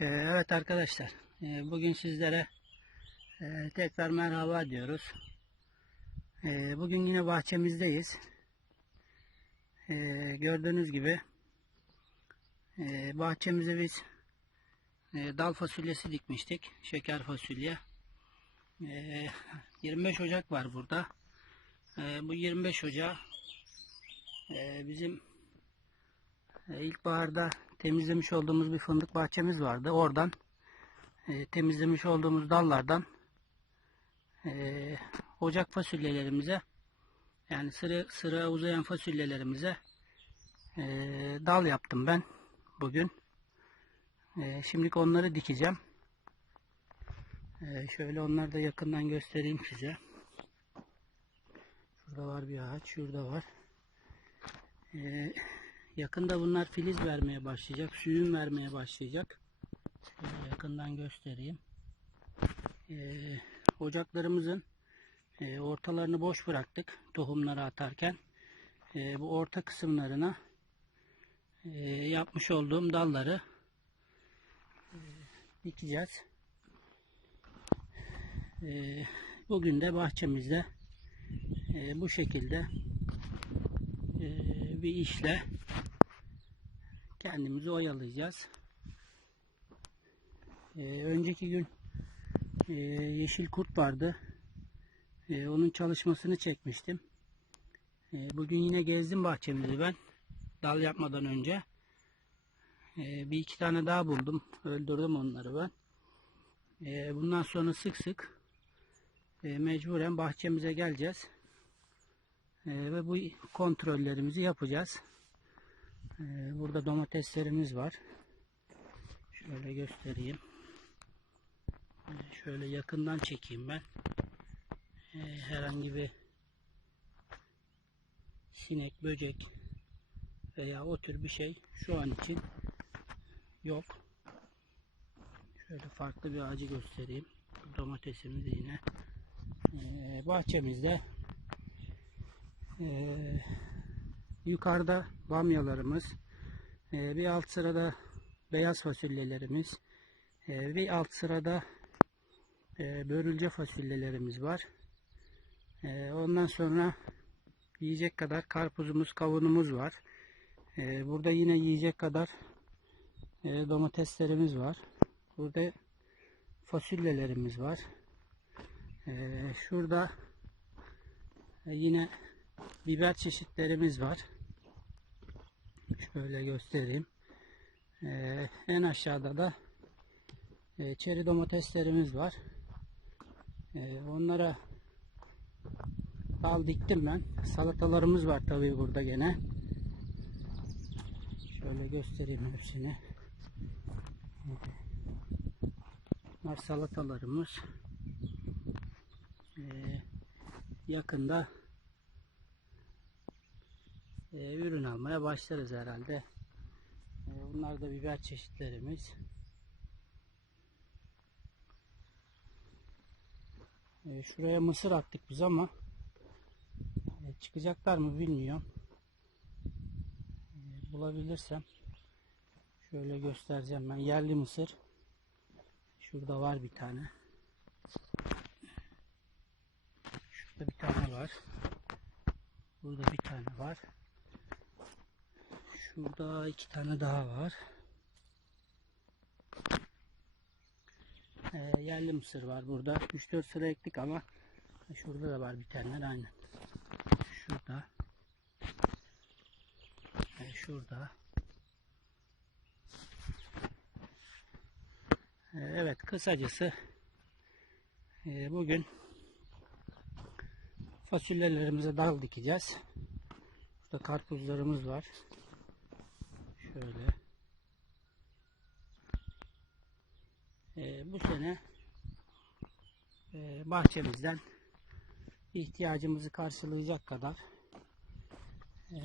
Ee, Evet arkadaşlar, e, bugün sizlere e, tekrar merhaba diyoruz. E, Bugün yine bahçemizdeyiz. Gördüğünüz gibi bahçemize biz dal fasulyesi dikmiştik, şeker fasulye. E, 25 Ocak var burada. Bu 25 Ocak bizim ilkbaharda temizlemiş olduğumuz bir fındık bahçemiz vardı. Oradan e, temizlemiş olduğumuz dallardan e, ocak fasulyelerimize yani sıra sıra uzayan fasulyelerimize e, dal yaptım ben bugün. E, şimdilik onları dikeceğim. E, şöyle onları da yakından göstereyim size. Şurada var bir ağaç, şurada var. E, Yakında bunlar filiz vermeye başlayacak, suyun vermeye başlayacak. Şöyle yakından göstereyim. Ee, ocaklarımızın e, ortalarını boş bıraktık tohumları atarken. E, bu orta kısımlarına e, yapmış olduğum dalları e, dikeceğiz. E, bugün de bahçemizde e, bu şekilde e, bir işle kendimizi oyalayacağız. Ee, önceki gün e, yeşil kurt vardı. E, onun çalışmasını çekmiştim. E, bugün yine gezdim bahçemizi ben. Dal yapmadan önce. E, bir iki tane daha buldum. Öldürdüm onları ben. E, bundan sonra sık sık e, mecburen bahçemize geleceğiz. E, ve bu kontrollerimizi yapacağız. Ee, Burada domateslerimiz var. Şöyle göstereyim. Ee, Şöyle yakından çekeyim ben. Ee, Herhangi bir sinek, böcek veya o tür bir şey şu an için yok. Şöyle farklı bir ağacı göstereyim. Domatesimiz yine bahçemizde Yukarıda bamyalarımız, e, bir alt sırada beyaz fasulyelerimiz, e, bir alt sırada e, börülce fasulyelerimiz var. Ondan sonra yiyecek kadar karpuzumuz, kavunumuz var. Burada yine yiyecek kadar domateslerimiz var. Burada fasulyelerimiz var. Şurada yine biber çeşitlerimiz var. Şöyle göstereyim. Ee, en aşağıda da e, çeri domateslerimiz var. Ee, onlara dal diktim ben. Salatalarımız var tabii burada gene. Şöyle göstereyim hepsini. Bunlar salatalarımız. Ee, yakında e, ürün almaya başlarız herhalde. E, bunlar da biber çeşitlerimiz. E, şuraya mısır attık biz ama e, çıkacaklar mı bilmiyorum. Bulabilirsem şöyle göstereceğim ben yerli mısır. Şurada var bir tane. Şurada bir tane var. Burada bir tane var. Şurada iki tane daha var. Ee, yerli mısır var burada. 3-4 sıra ektik ama şurada da var bir tane aynı. Şurada. Ee, şurada. Ee, evet kısacası e, bugün fasulyelerimize dal dikeceğiz. Burada karpuzlarımız var. Şöyle. Ee, bu sene e, bahçemizden ihtiyacımızı karşılayacak kadar e,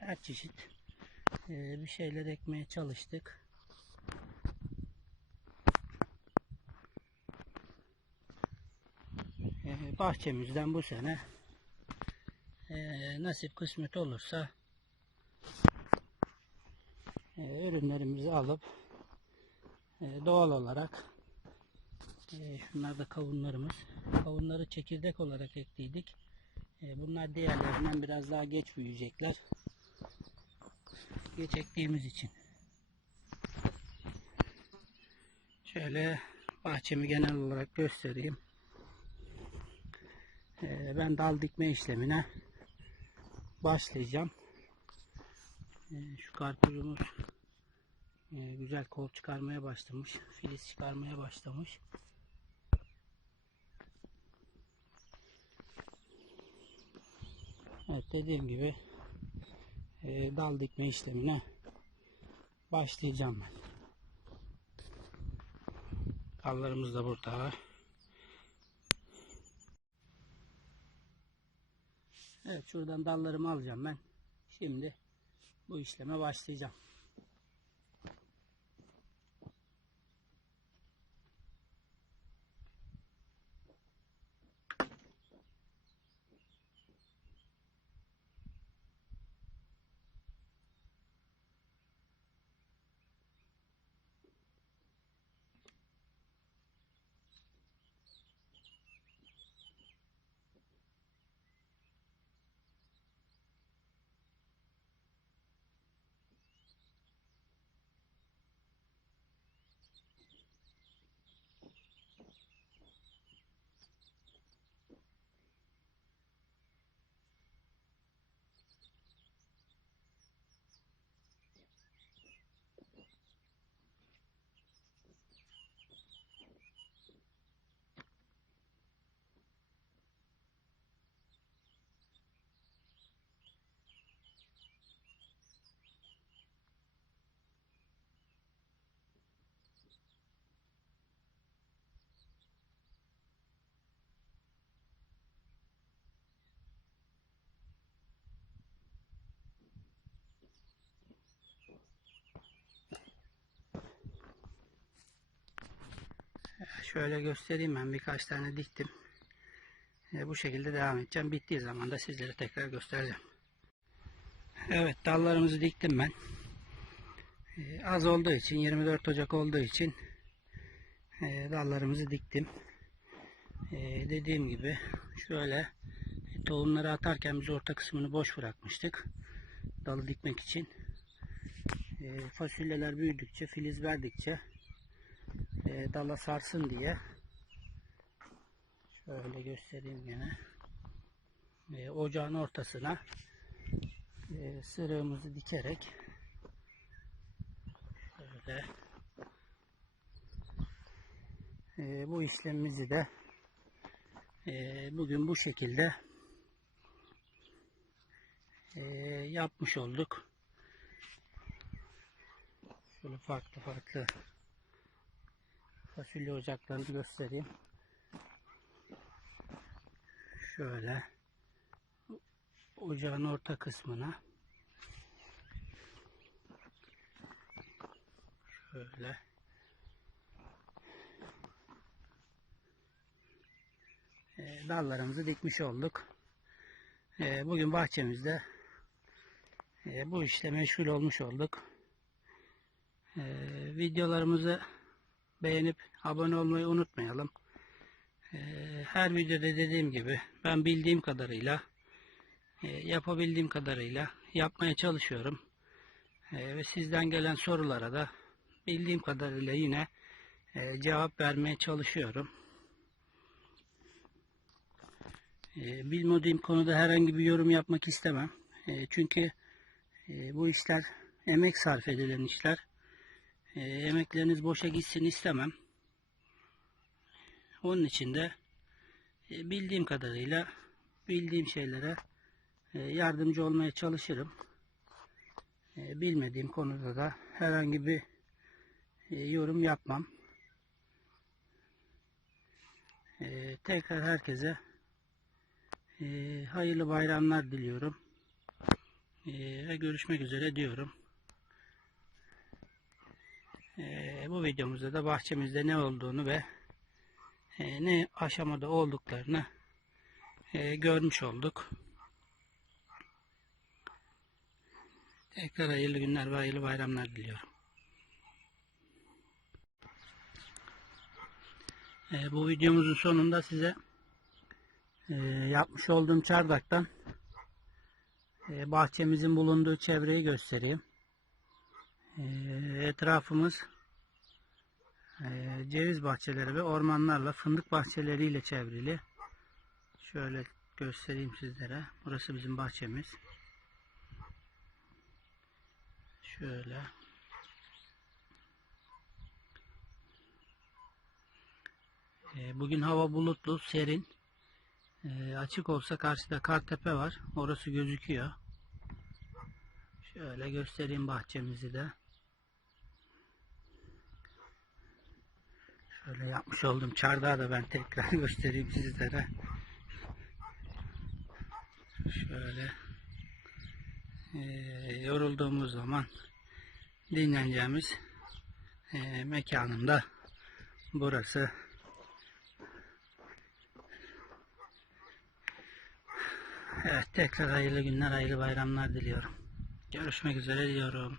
her çeşit e, bir şeyler ekmeye çalıştık. E, bahçemizden bu sene e, nasip kısmet olursa e, ürünlerimizi alıp e, doğal olarak e, şunlar da kavunlarımız. Kavunları çekirdek olarak ektiydik. E, bunlar diğerlerinden biraz daha geç büyüyecekler. Geç ektiğimiz için. Şöyle bahçemi genel olarak göstereyim. Ben dal dikme işlemine başlayacağım. E, şu karpuzumuz e, güzel kol çıkarmaya başlamış. Filiz çıkarmaya başlamış. Evet dediğim gibi e, dal dikme işlemine başlayacağım ben. Dallarımız da burada. Evet şuradan dallarımı alacağım ben. Şimdi bu işleme başlayacağım. Şöyle göstereyim ben birkaç tane diktim. E, bu şekilde devam edeceğim. Bittiği zaman da sizlere tekrar göstereceğim. Evet dallarımızı diktim ben. E, az olduğu için 24 Ocak olduğu için e, dallarımızı diktim. E, dediğim gibi şöyle tohumları atarken biz orta kısmını boş bırakmıştık. Dalı dikmek için. E, fasulyeler büyüdükçe, filiz verdikçe e, dala sarsın diye şöyle göstereyim gene e, ocağın ortasına e, sırığımızı dikerek şöyle e, bu işlemimizi de e, bugün bu şekilde e, yapmış olduk. Şöyle farklı farklı fasulye ocaklarını göstereyim. Şöyle ocağın orta kısmına şöyle e, dallarımızı dikmiş olduk. E, bugün bahçemizde e, bu işle meşgul olmuş olduk. E, videolarımızı beğenip abone olmayı unutmayalım. Ee, her videoda dediğim gibi ben bildiğim kadarıyla e, yapabildiğim kadarıyla yapmaya çalışıyorum. Ee, ve sizden gelen sorulara da bildiğim kadarıyla yine e, cevap vermeye çalışıyorum. Ee, bilmediğim konuda herhangi bir yorum yapmak istemem. Çünkü e, bu işler emek sarf edilen işler. E, emekleriniz boşa gitsin istemem. Onun için de e, bildiğim kadarıyla bildiğim şeylere e, yardımcı olmaya çalışırım. E, bilmediğim konuda da herhangi bir yorum yapmam. Tekrar herkese hayırlı bayramlar diliyorum. E, görüşmek üzere diyorum. Ee, bu videomuzda da bahçemizde ne olduğunu ve e, ne aşamada olduklarını e, görmüş olduk. Tekrar hayırlı günler ve hayırlı bayramlar diliyorum. Ee, bu videomuzun sonunda size e, yapmış olduğum çardaktan e, bahçemizin bulunduğu çevreyi göstereyim. E, etrafımız e, ceviz bahçeleri ve ormanlarla, fındık bahçeleriyle çevrili. Şöyle göstereyim sizlere. Burası bizim bahçemiz. Şöyle. E, bugün hava bulutlu, serin. E, açık olsa karşıda Kartepe var. Orası gözüküyor. Şöyle göstereyim bahçemizi de. Şöyle yapmış olduğum çardağı da ben tekrar göstereyim sizlere. Şöyle eee, yorulduğumuz zaman dinleneceğimiz eee mekanım da burası. Evet tekrar hayırlı günler, hayırlı bayramlar diliyorum. Görüşmek üzere diyorum.